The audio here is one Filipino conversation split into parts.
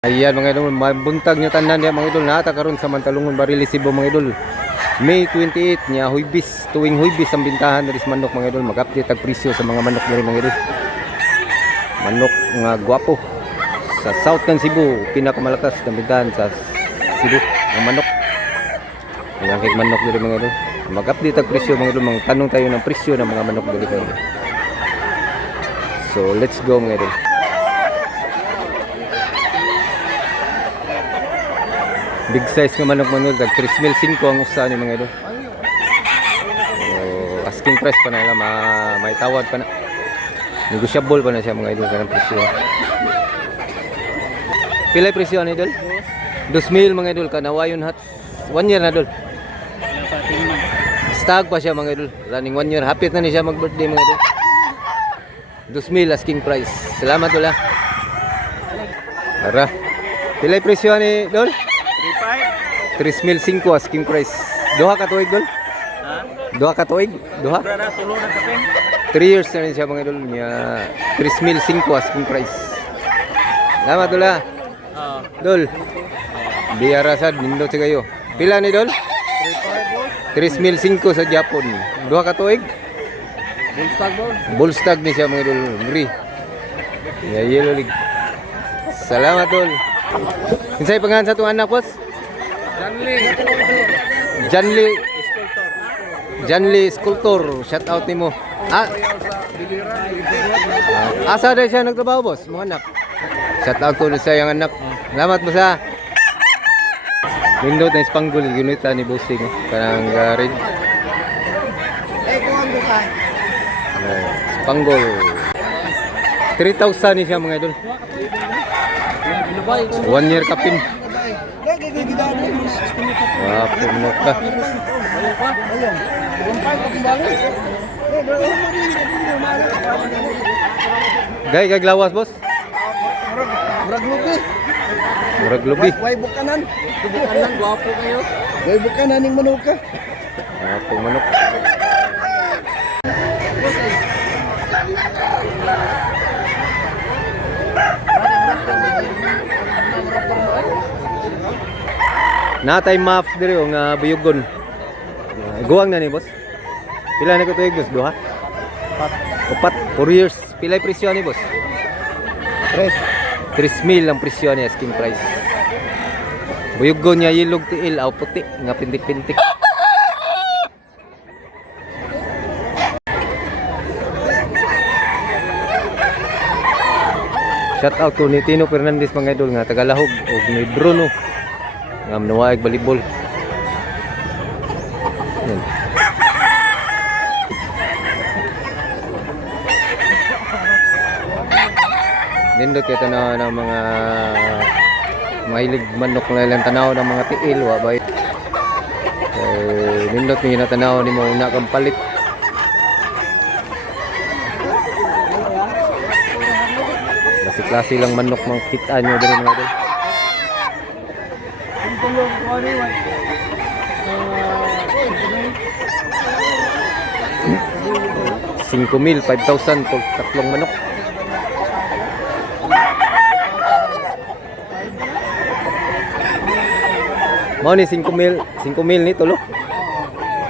Ayan mga idol, mabuntag nyo tanan niya mga idol. Nata karon sa Mantalungon, Barilisibo mga idol. May 28 niya, huibis, tuwing huibis ang bintahan dari sa manok mga idol. Mag-update ang presyo sa mga manok dari mga idol. Manok nga gwapo. Sa South ng Cebu, pinakamalakas ng bintahan sa Cebu ang manok. Ayan kay manok dari mga idol. Mag-update ang presyo mga idol. Tanong tayo ng presyo ng mga manok dari mga idol. So let's go mga idol. Big size nga manok manok, 3,500 ang usa ni mga idol. So, asking price pa na nila, may tawad pa na. Negotiable pa na siya mga idol kanang presyo. Pila presyo ni idol? 2,000 mga idol kanawayon hats. 1 year na idol. Stag pa siya mga idol. Running 1 year, hapit na ni siya mag-birthday mga idol. 2,000 asking price. Salamat wala. Ara. Pila presyo ni idol? 3,500 asking price. Duha ka tuig dol? Ha? Duha ka tuig? Duha? 3 years na rin siya mga idol niya. 3,500 asking price. Salamat dol ha. Dol. Biyarasad nindot sa kayo. Pila ni dol? 3,500 sa Japon. Duha ka tuig? Bullstag ni siya mga idol. Gri. Ya yellow league. Salamat dol. Kinsay pangalan sa tuang anak boss? Janli Sculptor. Shout out nimo. Asa na siya nagtrabaho boss? Mga anak. Shout out ko sa yang anak. Salamat mo sa Nindot na Spanggol gunita ni bossing kanang rig. Spanggol. 3,000 ni siya mga idol. 1 year kapin. Wah, punok ka. Gay lawas bos. Murag lubi. Way bukanan. Bukanan gwapo kayo. Way bukanan ning manok ka. Gwapo manok. Natay map diri nga buyugon. Guwang na ni boss. Pila na ko tuig boss? Duha? Upat. 4 years. Pila presyo ni boss? 3,000 ang presyo ni asking price. Buyugon niya yellow tiil aw puti nga pintik-pintik. Shout out to ni Tino Fernandez mga idol nga tagalahog ug ni Bruno nga manawaig balibol. Yan. Nindot kay tanaw ng mga mahilig manok na ilang tanaw ng mga tiil wa bay. Nindot ni natanaw ni mo una kang palit. Klase lang manok mang kita nyo dito mga idol. 5,000, 5,000 pag tatlong manok. Mau ni 5,000 ni tulo.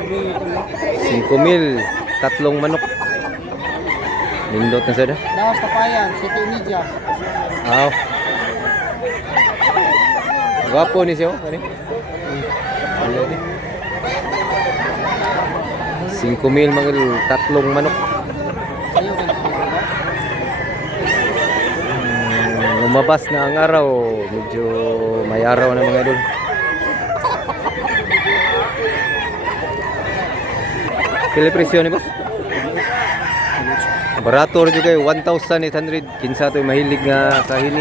5,000 tatlong manok. Nindot na sada. Lawas Kapayan, City Media. Aw. Gwapo ni siya, ani. 5,000 mga tatlong manok. Lumabas na ang araw, medyo may araw na mga idol. Pila presyo ni boss? Barato rin kayo, 1,800. Kinsa ito'y mahilig nga sa hini.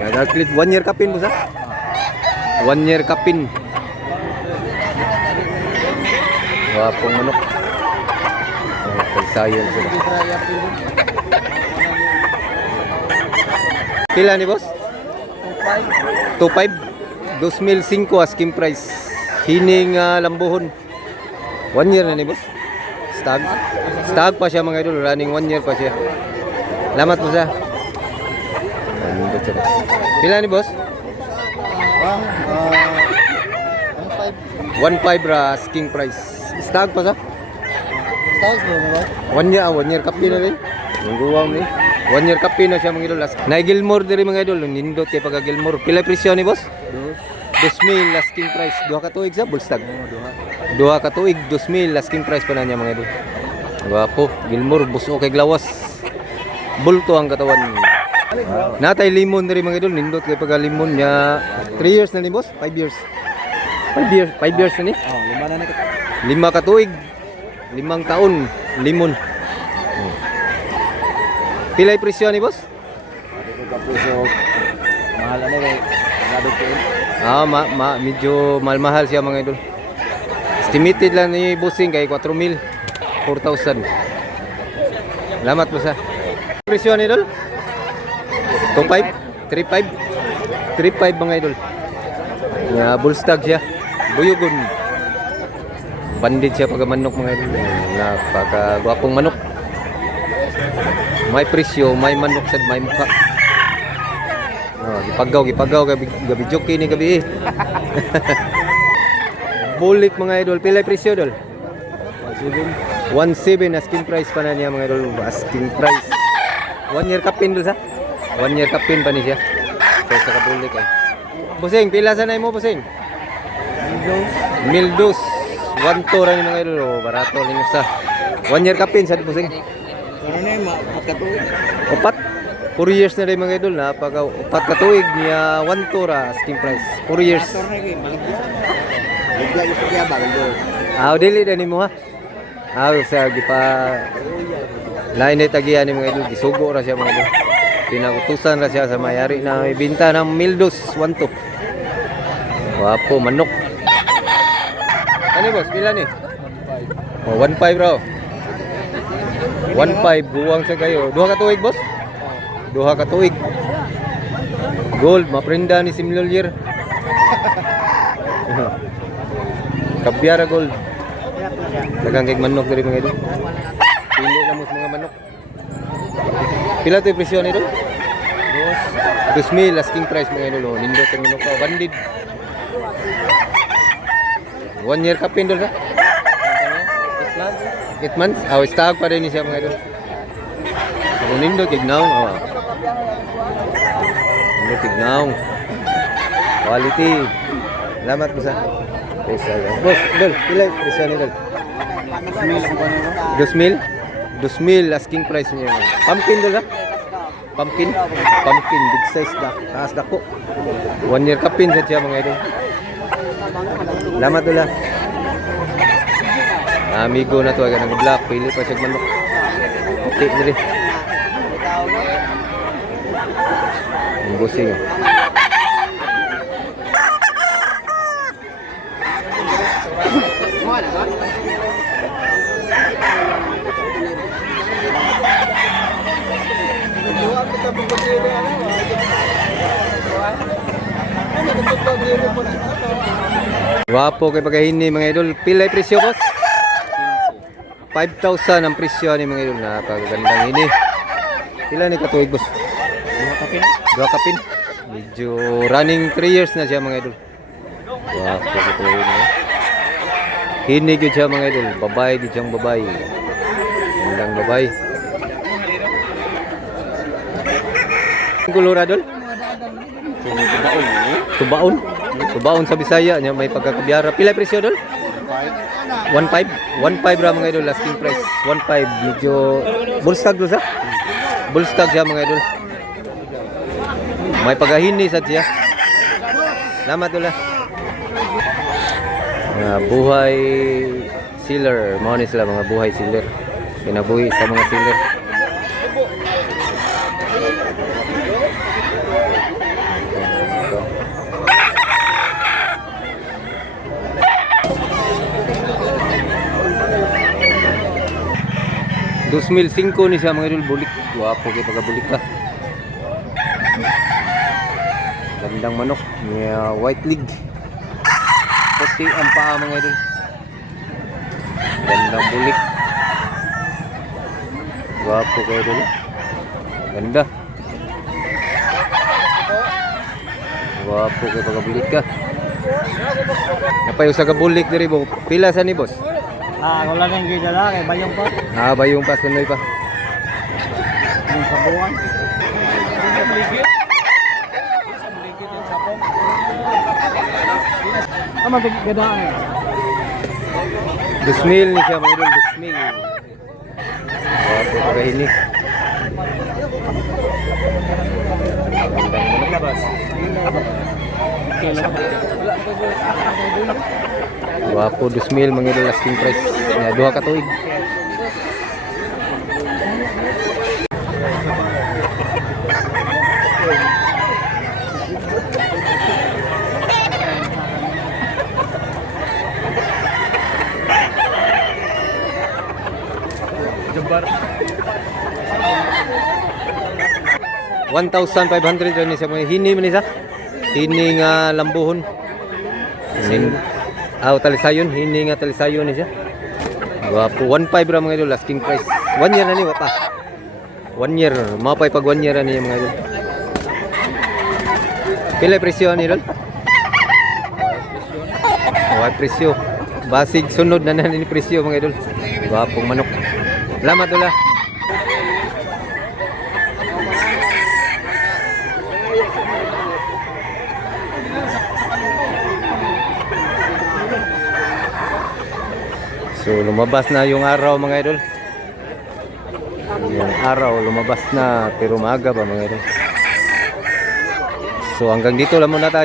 Barato naman. 1 year kapin mo sa? 1 year kapin. Wapong manok. Pagsayon sila. Pila ni boss? 2,500. 2,500 asking price. Hining lambuhon. 1 year na ni boss. Stag pa siya mga idol. Running 1 year pa siya. Salamat po sa. Pila ni boss? 1.5 ra asking price. Stag pa sa? Stars mo ba? 1 year kapi na rin. Yung guwang ni. 1 year kapi na siya mga idol. Na Gilmore diri mga idol. Nindot kay pagka Gilmore. Pila presyo ni boss? 2,000 asking price. Duha ka tuig sa Bullstag. Duha ka tuig 2,000 asking price pa na niya mga idol. Gwapo, Gilmore buso kay glawas. Bulto ang katawan. Natay limon diri mga idol. Nindot kay pagka limon niya. 3 years na ni boss? 5 years. 5 years na ni. Oh, lima na nakita. 5 ka tuig. 5 taon limon. Pilay presyo ni boss? Hindi ko kapuso. Mahal na rin. Ngadog ko. Medyo mahal siya mga idol. Estimated lang ni bossing kay 4,000. 4,000. Salamat po sa. Presyo ni idol? 2,500? 3,500? 3,500 mga idol. Bullstag siya. Buyugon. Bandit siya pagka manok mga idol. Napakagwapong manok. May presyo, may manok sad, may mukha. Gipagaw gabi jockey ni gabi. Bulik mga idol, pilay presyo idol. 1,700 asking price pa na niya mga idol. Asking price. 1 year kapin dul sa. 1 year kapin pa ni siya. So sa kabulik ay. Busing, pila sa na mo busing? Mildos. 1 tora ni mga idol. Barato ni sa. 1 year kapin sa busing. Ano na yung makatuwi? 4 years na rin mga idol na pag 4 katuig niya 1 tora asking price 4 years. Pastor na yung maligya. Ligya yung pagyabang. Dili na ni mo ha. Sa gipa lain na tagiyan ni mga idol, gisugo ra siya mga idol. Pinagutusan ra siya sa mayari na ibinta ng Mildos 1 to. Wapo manok. Ano boss, pila ni? 1.5 raw. 1.5 buwang sa kayo. Duha ka tuig boss? Duha ka tuig. Gold, maprinda ni Simulyer. Kabyara gold. Dagang kay manok diri mga idol. Pili na mo sa mga manok. Pila to yung presyo nito? 2,000 asking price mga idol. Nindot ang manok ka. Bandid. 1 year kapin doon sa? 8 months? Stag pa rin siya mga idol. Kung nindot, tignaw. Nindot, tignaw. Quality. Salamat po sa. Boss, idol. Pila yung presyo ni idol? 2,000? 2,000 asking price niya. Pumpkin doon ha? Pumpkin? Pumpkin, big size na. Taas dako. 1 year kapin sa siya mga idol. Salamat doon ha. Amigo na to, agad ng black. Pili pa siya manok. Okay, dali. Ang busing. Wapo kay pagahini mga idol. Pilay presyo boss? 5,000 ang presyo ni mga idol. Napakagandang ini. Pila ni katuig boss? 2 kapin. 2 kapin. Medyo running 3 years na siya mga idol. Wapo kay pagahini. Hinig yun siya mga idol. Babay din siyang babay. Gandang babay. Colorado. Tubaon. Tubaon sa Bisaya niya may pagkakabyara. Pila presyo dol? 1.5. 1.5 ra mga idol asking price. 1.5 medyo bullstag do sa. Bullstag siya mga idol. May pagahini sa siya. Salamat dol. Buhay sealer, mao ni sila mga buhay sealer. Kinabuhi sa mga sealer. $2,500 ni siya mga idol, bulik. Wapo kay pagkabulik ka. Gandang manok, may white leg. Puti ang paa mga idol. Gandang bulik. Wapo kay idol. Ganda. Wapo kay pagabulit ka. Napayo sa gabulik diri mo. Pila sa ni boss? Ako lang ang gidala kay bayong pa. Bayong pa sunoy pa. Yung sabuan. Tama ito gadaan eh. 2,000 ni siya mga idol, 2,000. Wapo pagahini. Wapo 2,000 mga idol, asking price. Nga duha ka tuig. Jumbar. 1,500 rin siya mga hini man isa. Hini nga lambuhon. Talisayon, hini nga talisayon ni siya. Wapo 1,500 ra mga idol, asking price. 1 year na ni wapa. 1 year, mapay pag 1 year na niya mga idol. Pila presyo ni idol? Presyo. Basig sunod na ni presyo mga idol. Wapong manok. Salamat dula. So lumabas na yung araw mga idol. Yung araw lumabas na pero maaga pa mga idol. So hanggang dito lang muna tayo.